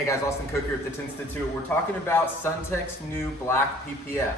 Hey guys, Austin Cook here at the Tintstitute. We're talking about Suntek's new black PPF.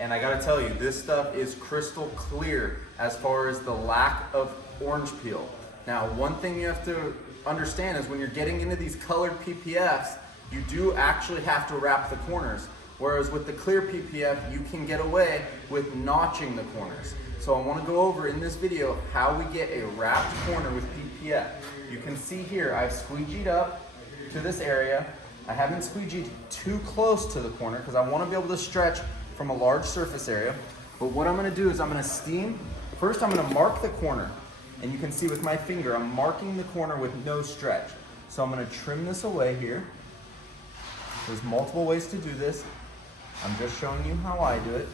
And I gotta tell you, this stuff is crystal clear as far as the lack of orange peel. Now, one thing you have to understand is when you're getting into these colored PPFs, you do actually have to wrap the corners. Whereas with the clear PPF, you can get away with notching the corners. So I wanna go over in this video how we get a wrapped corner with PPF. You can see here, I've squeegeed up to this area. I haven't squeegeed too close to the corner because I want to be able to stretch from a large surface area. But what I'm going to do is I'm going to steam. First I'm going to mark the corner, and you can see with my finger I'm marking the corner with no stretch. So I'm going to trim this away here. There's multiple ways to do this. I'm just showing you how I do it.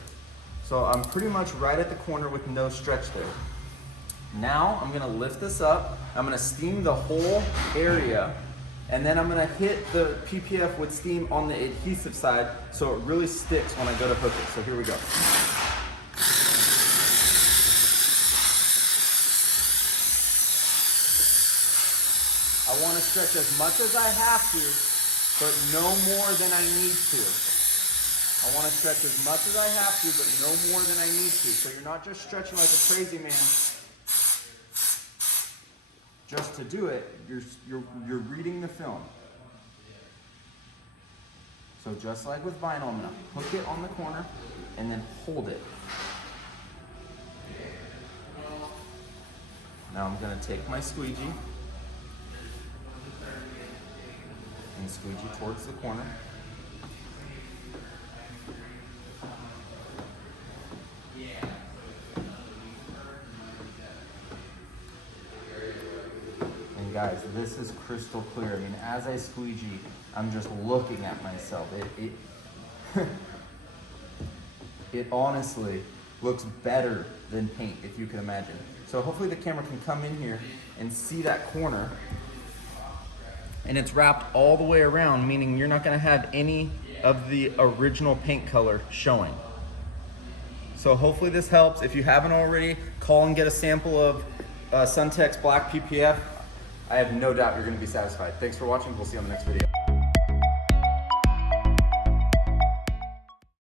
So I'm pretty much right at the corner with no stretch there. Now I'm going to lift this up. I'm going to steam the whole area. And then I'm gonna hit the PPF with steam on the adhesive side so it really sticks when I go to hook it. So here we go. I wanna stretch as much as I have to, but no more than I need to. I wanna stretch as much as I have to, but no more than I need to. So you're not just stretching like a crazy man. Just to do it, you're reading the film. So just like with vinyl, I'm gonna hook it on the corner and then hold it. Now I'm gonna take my squeegee and squeegee towards the corner. Guys, this is crystal clear. I mean, as I squeegee, I'm just looking at myself. It honestly looks better than paint, if you can imagine. So hopefully the camera can come in here and see that corner. And it's wrapped all the way around, meaning you're not gonna have any of the original paint color showing. So hopefully this helps. If you haven't already, call and get a sample of Suntek's black PPF. I have no doubt you're going to be satisfied. Thanks for watching. We'll see you on the next video.